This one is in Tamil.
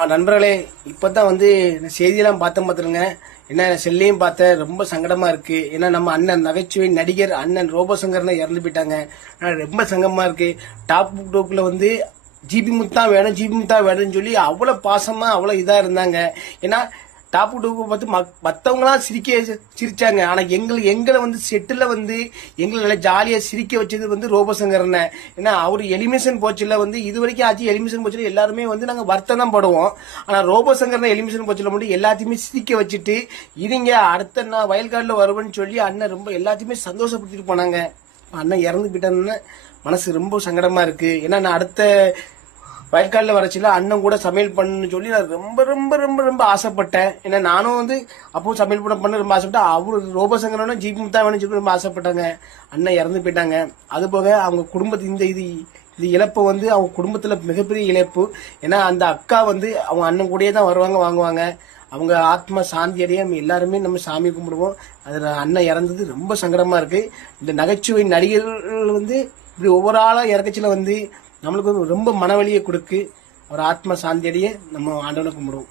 நண்பர்களே, இப்பதான் செய்தியெல்லாம் பார்த்தேன் பார்த்துருங்க. என்ன செல்லையும் பார்த்தேன், ரொம்ப சங்கடமா இருக்கு. ஏன்னா நம்ம அண்ணன் நகைச்சுவை நடிகர் அண்ணன் ரோபோசங்கர்னு இறந்து போயிட்டாங்க. ரொம்ப சங்கடமா இருக்கு. டாப் டோக்ல ஜிபி முத்தா வேணும், ஜிபி முத்தா வேணும்னு சொல்லி அவ்வளவு பாசமா அவ்வளவு இதா இருந்தாங்க. ஏன்னா டாப் டூக்கு பார்த்து மற்றவங்களாம் சிரிச்சாங்க. ஆனா எங்களை செட்டில் எங்களை நல்லா ஜாலியா சிரிக்க வச்சது ரோபோசங்கர்ன. ஏன்னா அவரு எலிமினேஷன் போச்சுல இது வரைக்கும் ஆச்சு. எலிமினேஷன் போச்சுல எல்லாருமே நாங்க வருத்தம் தான் படுவோம். ஆனா ரோபோசங்கர்ன எலிமினேஷன் போச்சுல மட்டும் எல்லாத்தையுமே சிரிக்க வச்சுட்டு இருங்க அடுத்த நான் வயல்காடுல வருவேன்னு சொல்லி அண்ணன் ரொம்ப எல்லாத்தையுமே சந்தோஷப்படுத்திட்டு போனாங்க. அண்ணன் இறந்து போயிட்டான்னு மனசு ரொம்ப சங்கடமா இருக்கு. ஏன்னா நான் அடுத்த வயற்காலில் வரச்சில அண்ணன் கூட சமையல் பண்ணு சொல்லி நான் ரொம்ப ரொம்ப ரொம்ப ரொம்ப ஆசைப்பட்டேன். ஏன்னா நானும் அப்போ சமையல் பண்ண ரொம்ப ஆசைப்பட்டேன். அவரு ரோபோசங்கரனும் ஜிபி முத்தா வேணும்னு சொல்லி ரொம்ப ஆசைப்பட்டாங்க. அண்ணன் இறந்து போயிட்டாங்க. அது போக அவங்க குடும்பத்து இது இழப்பு அவங்க குடும்பத்துல மிகப்பெரிய இழப்பு. ஏன்னா அந்த அக்கா அவங்க அண்ணன் கூடயே தான் வருவாங்க வாங்குவாங்க. அவங்க ஆத்மா சாந்தி அடைய எல்லாருமே நம்ம சாமி கும்பிடுவோம். அதுல அண்ணன் இறந்தது ரொம்ப சங்கடமா இருக்கு. இந்த நகைச்சுவை நடிகர்கள் இப்படி ஒவ்வொரு ஆளா இறக்கச்சில நம்மளுக்கு ரொம்ப மனவழியை கொடுக்கு. ஒரு ஆத்மா சாந்தி அடைய நம்ம ஆண்டவனை கும்பிடுவோம்.